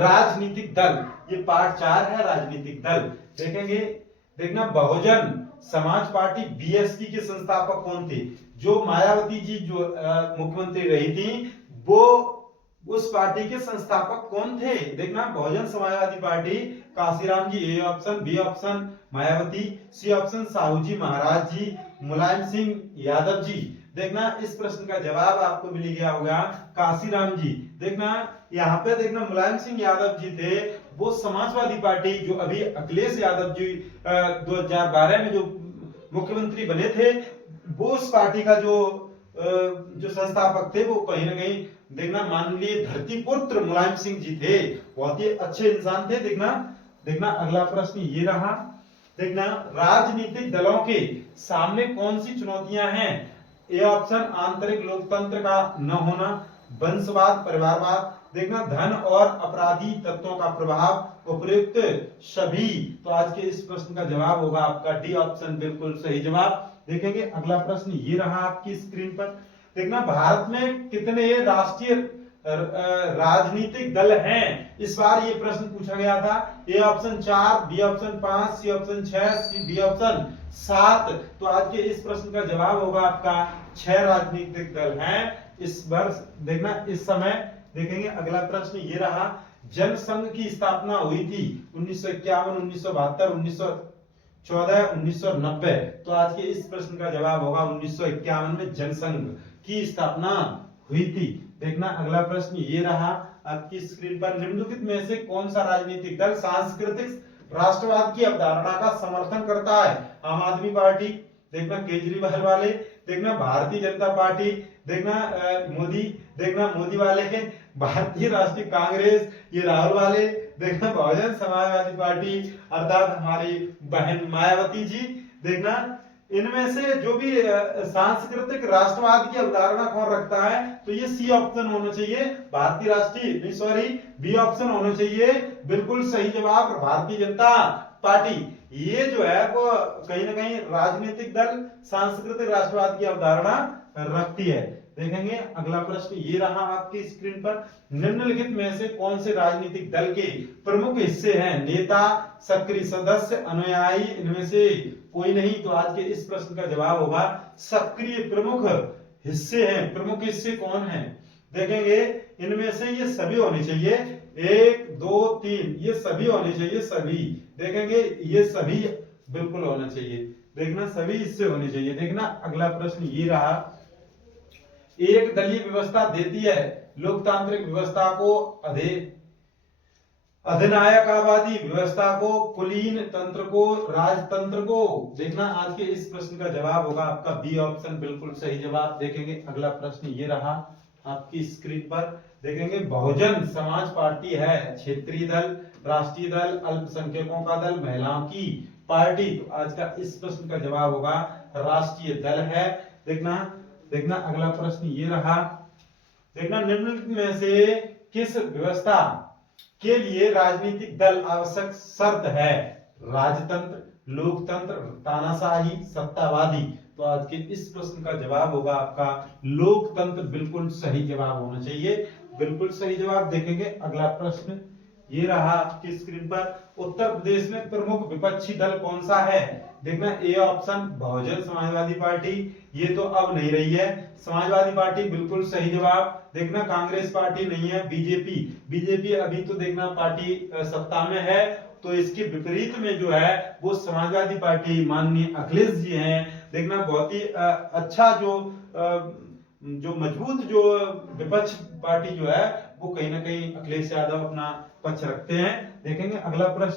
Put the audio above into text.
राजनीतिक दल, ये पार्ट 4 है राजनीतिक दल। देखेंगे, देखना बहुजन समाज पार्टी बीएसपी के संस्थापक कौन थे? जो मायावती जी जो मुख्यमंत्री रही थी, वो उस पार्टी के संस्थापक कौन थे? देखना Bahujan Samajwadi Party, Kanshiram ji A option, B option Mayawati, C option Sahu ji Maharaj ji, Mulayam Singh Yadav ji. देखना इस प्रश्न का जवाब आपको मिल गया होगा काशीराम जी। देखना यहाँ पे देखना मुलायम सिंह यादव जी थे, वो समाजवादी पार्टी जो अभी अखिलेश यादव जी 2012 में जो मुख्यमंत्री बने थे, वो उस पार्टी का जो संस्थापक थे, वो कहीं ना कहीं देखना माननीय धरतीपुत्र मुलायम सिंह जी थे, बहुत ही अच्छे इंसान थे। देखना अगला प्रश्न ये रहा। देखना राजनीतिक दलों के सामने कौन सी चुनौतियां हैं? ए ऑप्शन आंतरिक लोकतंत्र का न होना, वंशवाद, परिवारवाद, देखना धन और अपराधी तत्वों का प्रभाव, उपयुक्त सभी। तो आज के इस प्रश्न का जवाब होगा आपका डी ऑप्शन, बिल्कुल सही जवाब। देखेंगे अगला प्रश्न ये रहा आपकी स्क्रीन पर। देखना भारत में कितने राष्ट्रीय राजनीतिक दल हैं? इस बार ये प्रश्न पूछा गया था। A option 4, B option 5, C option 6, D option 7। तो आज के इस प्रश्न का जवाब होगा आपका 6 राजनीतिक दल हैं इस वर्ष। देखना इस समय देखेंगे अगला प्रश्न ये रहा। जनसंघ की स्थापना हुई थी 1951, 1972, 1914, 1990। तो आज के इस प्रश्न का जवाब होगा 1951 में जनसंघ की स्थापना हुई थी। देखना अगला प्रश्न ये रहा आपकी स्क्रीन पर। निम्नलिखित में से कौन सा राजनीतिक दल सांस्कृतिक राष्ट्रवाद की अवधारणा का समर्थन करता है? आम आदमी पार्टी, देखना केजरीवाल वाले, देखना भारतीय जनता पार्टी, देखना मोदी, देखना मोदी वाले, भारतीय राष्ट्रीय कांग्रेस, ये राहुल वाले, देखना बहुजन समाजवादी पार्टी अर्थात हमारी बहन मायावती जी। देखना इनमें से जो भी सांस्कृतिक राष्ट्रवाद की अवधारणा कौन रखता है? तो ये सी ऑप्शन होना चाहिए, भारतीय राष्ट्रीय, सॉरी बी ऑप्शन होना चाहिए, बिल्कुल सही जवाब भारतीय जनता पार्टी। ये जो है वो कहीं ना कहीं राजनीतिक दल सांस्कृतिक राष्ट्रवाद की अवधारणा रखती है। देखेंगे अगला प्रश्न ये रहा आपकी स्क्रीन पर। निम्नलिखित में से कौन से राजनीतिक दल के प्रमुख हिस्से हैं? नेता, सक्रिय सदस्य, अनुयायी, इनमें से कोई नहीं। तो आज के इस प्रश्न का जवाब होगा सक्रिय प्रमुख हिस्से हैं। प्रमुख हिस्से कौन हैं? देखेंगे इनमें से ये सभी होने चाहिए, 1 2 3, ये सभी होने चाहिए, सभी। देखेंगे ये सभी बिल्कुल होना चाहिए, देखना सभी हिस्से होने चाहिए। देखना अगला प्रश्न ये रहा। एक दलीय व्यवस्था देती है लोकतांत्रिक व्यवस्था को, अधिनायकवादी व्यवस्था को, कुलीन तंत्र को, राजतंत्र को। देखना आज के इस प्रश्न का जवाब होगा आपका बी ऑप्शन, बिल्कुल सही जवाब। देखेंगे अगला प्रश्न ये रहा आपकी स्क्रीन पर। देखेंगे बहुजन समाज पार्टी है क्षेत्रीय दल, राष्ट्रीय दल, अल्पसंख्यकों का दल, महिलाओं की पार्टी। तो आज का इस प्रश्न का जवाब होगा राष्ट्रीय दल है। देखना अगला प्रश्न ये रहा। देखना निम्नलिखित में से किस व्यवस्था के लिए राजनीतिक दल आवश्यक शर्त है? राजतंत्र, लोकतंत्र, तानाशाही, सत्तावादी। तो आज के इस प्रश्न का जवाब होगा आपका लोकतंत्र, बिल्कुल सही जवाब होना चाहिए, बिल्कुल सही जवाब। देखेंगे अगला प्रश्न ये रहा आपकी स्क्रीन पर। उत्तर प्रदेश में प्रमुख विपक्षी दल कौन सा है? देखना A option Bahujan Samajwadi party, ये तो अब नहीं रही है, समाजवादी पार्टी बिल्कुल सही जवाब। देखना कांग्रेस पार्टी नहीं है, बीजेपी अभी तो देखना पार्टी सत्ता में है। तो इसके विपरीत में जो है वो समाजवादी पार्टी माननीय अखिलेश जी हैं। देखना बहुत ही अच्छा जो मजबूत जो विपक्ष पार्टी जो है वो कहीं ना कहीं अखिलेश यादव अपना पक्ष रखते हैं। देखेंगे अगला प्रश्न